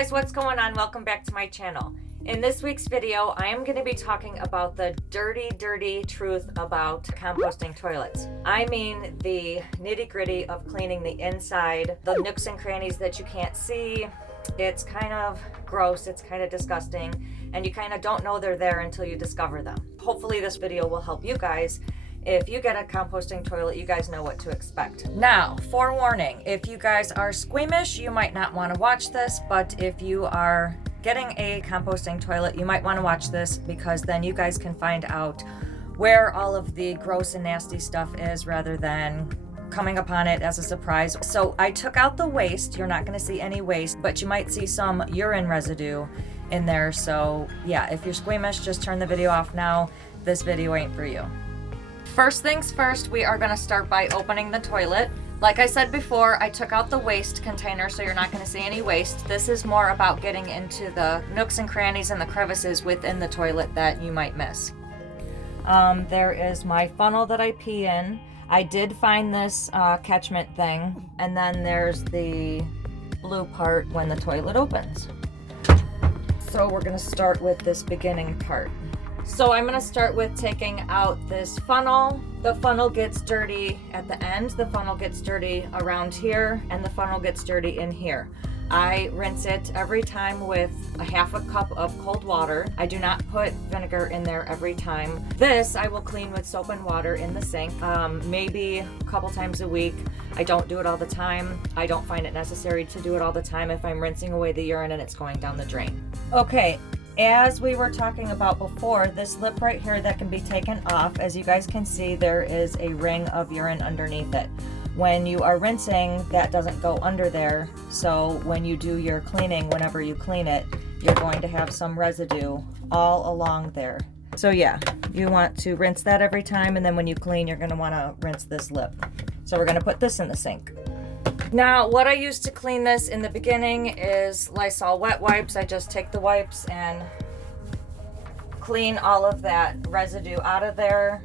guys, what's going on? Welcome back to my channel. In this week's video, I am going to be talking about the dirty truth about composting toilets. I mean the nitty-gritty of cleaning the inside, the nooks and crannies that you can't see. It's kind of gross, it's kind of disgusting, and you kind of don't know they're there until you discover them. Hopefully this video will help you guys. If you get a composting toilet, you guys know what to expect. Now, forewarning, if you guys are squeamish, you might not want to watch this, but if you are getting a composting toilet, you might want to watch this because then you guys can find out where all of the gross and nasty stuff is rather than coming upon it as a surprise. So I took out the waste. You're not going to see any waste, but you might see some urine residue in there. So yeah, if you're squeamish, just turn the video off now. This video ain't for you. First things first, we are going to start by opening the toilet. Like I said before, I took out the waste container, so you're not going to see any waste. This is more about getting into the nooks and crannies and the crevices within the toilet that you might miss. There is my funnel that I pee in. I did find this catchment thing, and then there's the blue part when the toilet opens. So we're going to start with this beginning part. So I'm going to start with taking out this funnel. The funnel gets dirty at the end, the funnel gets dirty around here, and the funnel gets dirty in here. I rinse it every time with a half a cup of cold water. I do not put vinegar in there every time. This I will clean with soap and water in the sink, maybe a couple times a week. I don't do it all the time. I don't find it necessary to do it all the time if I'm rinsing away the urine and it's going down the drain. Okay. As we were talking about before, this lip right here that can be taken off, as you guys can see, there is a ring of urine underneath it. When you are rinsing, that doesn't go under there, so when you do your cleaning, whenever you clean it, you're going to have some residue all along there. So yeah, you want to rinse that every time, and then when you clean, you're going to want to rinse this lip. So we're going to put this in the sink. Now, what I use to clean this in the beginning is Lysol wet wipes. I just take the wipes and clean all of that residue out of there.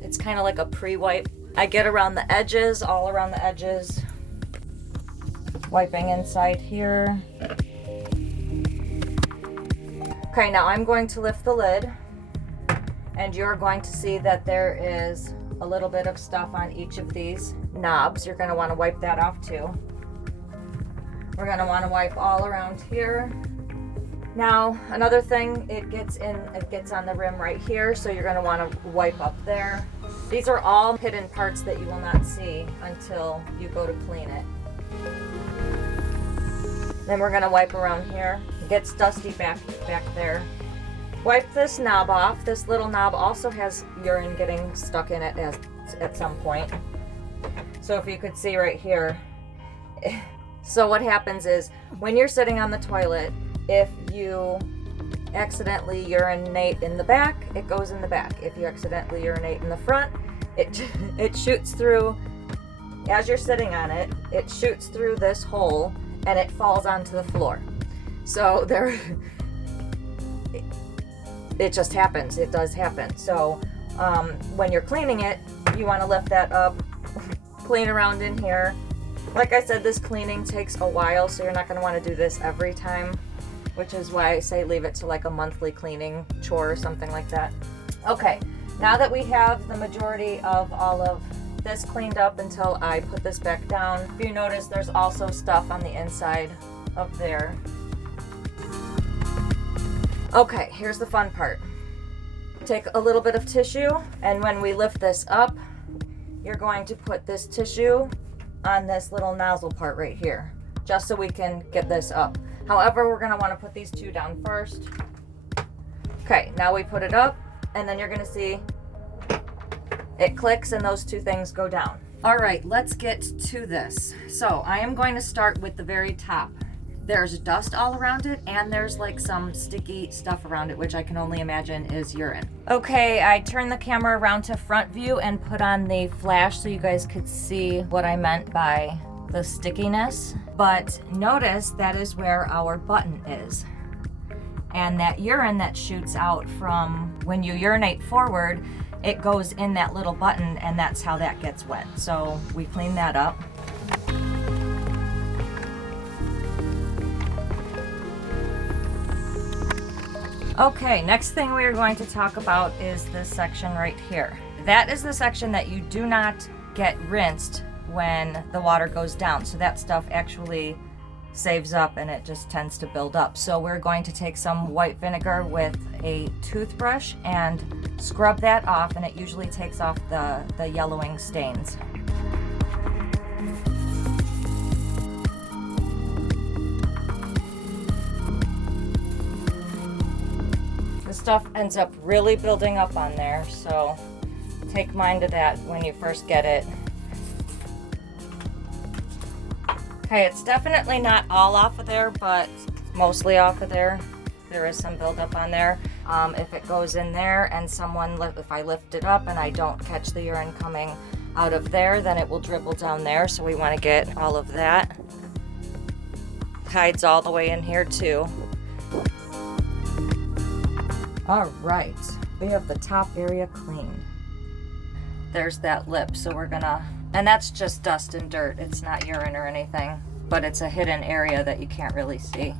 It's kind of like a pre-wipe. I get around the edges, all around the edges, wiping inside here. Okay, now I'm going to lift the lid, and you're going to see that there is a little bit of stuff on each of these knobs. You're going to want to wipe that off too. We're going to want to wipe all around here. Now, another thing, it gets on the rim right here, so you're going to want to wipe up there. These are all hidden parts that you will not see until you go to clean it. Then we're going to wipe around here. It gets dusty back there. Wipe this knob off. This little knob also has urine getting stuck in it at some point. So if you could see right here. So what happens is when you're sitting on the toilet, if you accidentally urinate in the back, it goes in the back. If you accidentally urinate in the front, it shoots through, as you're sitting on it, it shoots through this hole and it falls onto the floor. So it just happens. It does happen. So when you're cleaning it, you want to lift that up, clean around in here. Like I said, this cleaning takes a while, so you're not going to want to do this every time, which is why I say leave it to like a monthly cleaning chore or something like that. Okay, now that we have the majority of all of this cleaned up until I put this back down, if you notice, there's also stuff on the inside of there. Okay, here's the fun part. Take a little bit of tissue, and when we lift this up, you're going to put this tissue on this little nozzle part right here, just so we can get this up. However, we're going to want to put these two down first. Okay, now we put it up, and then you're going to see it clicks and those two things go down. All right, let's get to this. So I am going to start with the very top. There's dust all around it, and there's like some sticky stuff around it, which I can only imagine is urine. Okay, I turned the camera around to front view and put on the flash so you guys could see what I meant by the stickiness. But notice that is where our button is. And that urine that shoots out from when you urinate forward, it goes in that little button, and that's how that gets wet. So we clean that up. Okay, next thing we are going to talk about is this section right here. That is the section that you do not get rinsed when the water goes down. So that stuff actually saves up and it just tends to build up. So we're going to take some white vinegar with a toothbrush and scrub that off, and it usually takes off the yellowing stains. Stuff ends up really building up on there, so take mind of that when you first get it. Okay, it's definitely not all off of there, but mostly off of there. There is some buildup on there. If it goes in there and if I lift it up and I don't catch the urine coming out of there, then it will dribble down there, so we want to get all of that. Hides all the way in here too. All right, we have the top area cleaned. There's that lip, so we're gonna, and that's just dust and dirt. It's not urine or anything, but it's a hidden area that you can't really see.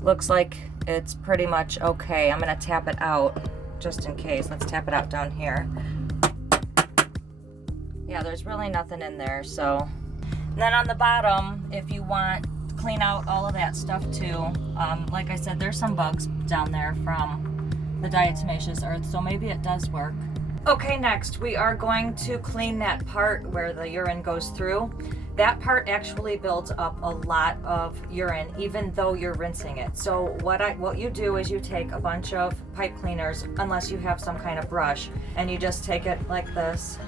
Looks like it's pretty much okay. I'm gonna tap it out just in case. Let's tap it out down here. Yeah, there's really nothing in there, so. And then on the bottom, if you want, clean out all of that stuff too. Like I said, there's some bugs down there from the diatomaceous earth, so maybe it does work. Okay, next we are going to clean that part where the urine goes through. That part actually builds up a lot of urine even though you're rinsing it. So what you do is you take a bunch of pipe cleaners, unless you have some kind of brush, and you just take it like this.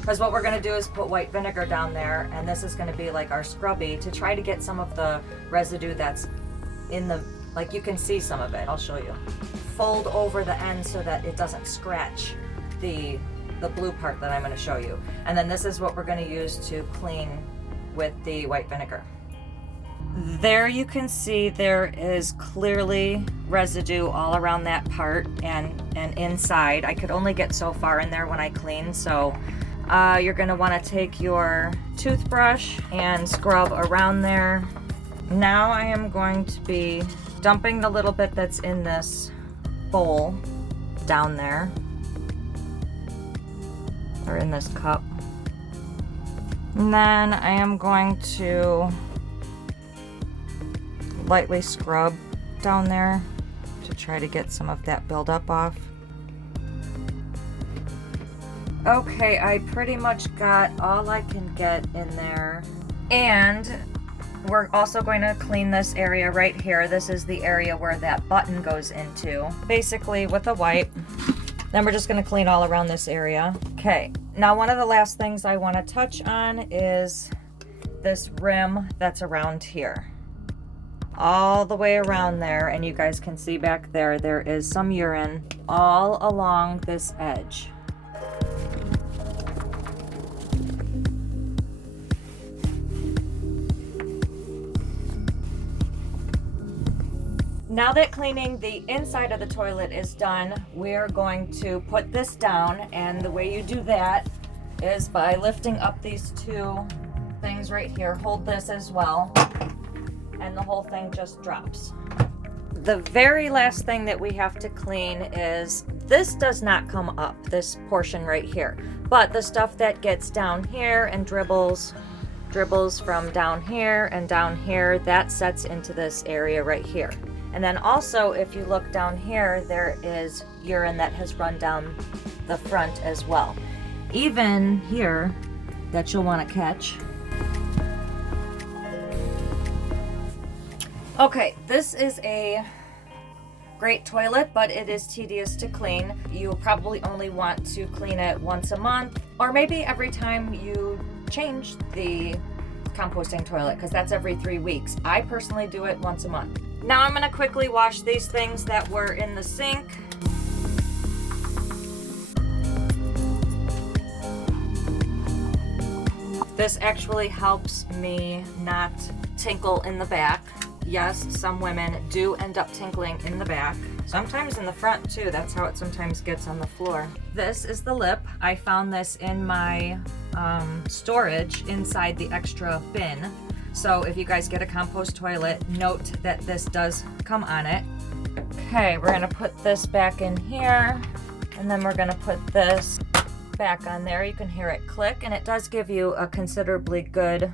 Because what we're going to do is put white vinegar down there, and this is going to be like our scrubby to try to get some of the residue that's in the, like you can see some of it. I'll show you. Fold over the end so that it doesn't scratch the blue part that I'm going to show you. And then this is what we're going to use to clean with the white vinegar. There you can see there is clearly residue all around that part and inside. I could only get so far in there when I clean, so you're going to want to take your toothbrush and scrub around there. Now I am going to be dumping the little bit that's in this bowl down there, or in this cup. And then I am going to lightly scrub down there to try to get some of that buildup off. Okay, I pretty much got all I can get in there. And we're also going to clean this area right here. This is the area where that button goes into. Basically with a wipe. Then we're just going to clean all around this area. Okay, now one of the last things I want to touch on is this rim that's around here. All the way around there, and you guys can see back there, there is some urine all along this edge. Now that cleaning the inside of the toilet is done, we're going to put this down, and the way you do that is by lifting up these two things right here. Hold this as well, and the whole thing just drops. The very last thing that we have to clean is, this does not come up, this portion right here, but the stuff that gets down here and dribbles from down here and down here, that sets into this area right here. And then also, if you look down here, there is urine that has run down the front as well. Even here, that you'll want to catch. Okay, this is a great toilet, but it is tedious to clean. You probably only want to clean it once a month, or maybe every time you change the composting toilet, because that's every 3 weeks. I personally do it once a month. Now I'm going to quickly wash these things that were in the sink. This actually helps me not tinkle in the back. Yes, some women do end up tinkling in the back. Sometimes in the front too. That's how it sometimes gets on the floor. This is the lip. I found this in my storage inside the extra bin. So if you guys get a compost toilet, note that this does come on it. Okay, we're gonna put this back in here, and then we're gonna put this back on there. You can hear it click, and it does give you a considerably good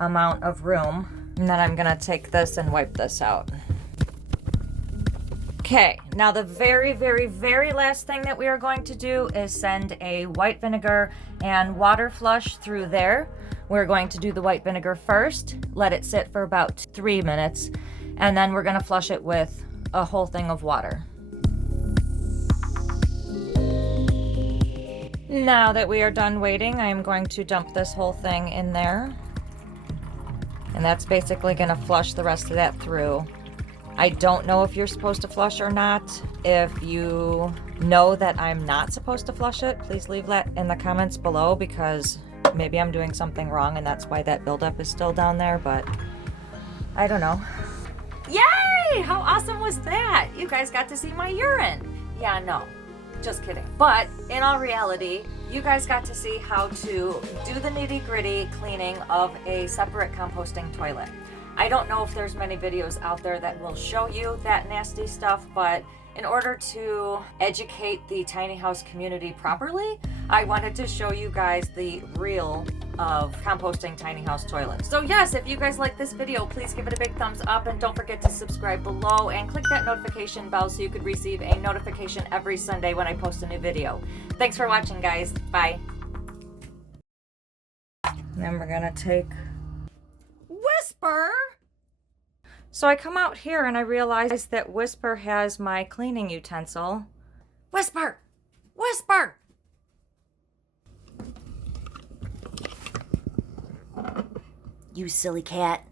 amount of room. And then I'm gonna take this and wipe this out. Okay, now the very, very, very last thing that we are going to do is send a white vinegar and water flush through there. We're going to do the white vinegar first, let it sit for about 3 minutes, and then we're gonna flush it with a whole thing of water. Now that we are done waiting, I'm going to dump this whole thing in there. And that's basically gonna flush the rest of that through. I don't know if you're supposed to flush or not. If you know that I'm not supposed to flush it, please leave that in the comments below, because maybe I'm doing something wrong and that's why that buildup is still down there, but I don't know. Yay! How awesome was that? You guys got to see my urine. Yeah, no. Just kidding. But in all reality, you guys got to see how to do the nitty-gritty cleaning of a separate composting toilet. I don't know if there's many videos out there that will show you that nasty stuff, but in order to educate the tiny house community properly, I wanted to show you guys the real of composting tiny house toilets. So yes, if you guys like this video, please give it a big thumbs up, and don't forget to subscribe below and click that notification bell so you could receive a notification every Sunday when I post a new video. Thanks for watching, guys. Bye. And then we're gonna take Whisper. So I come out here and I realize that Whisper has my cleaning utensil. Whisper! Whisper! You silly cat.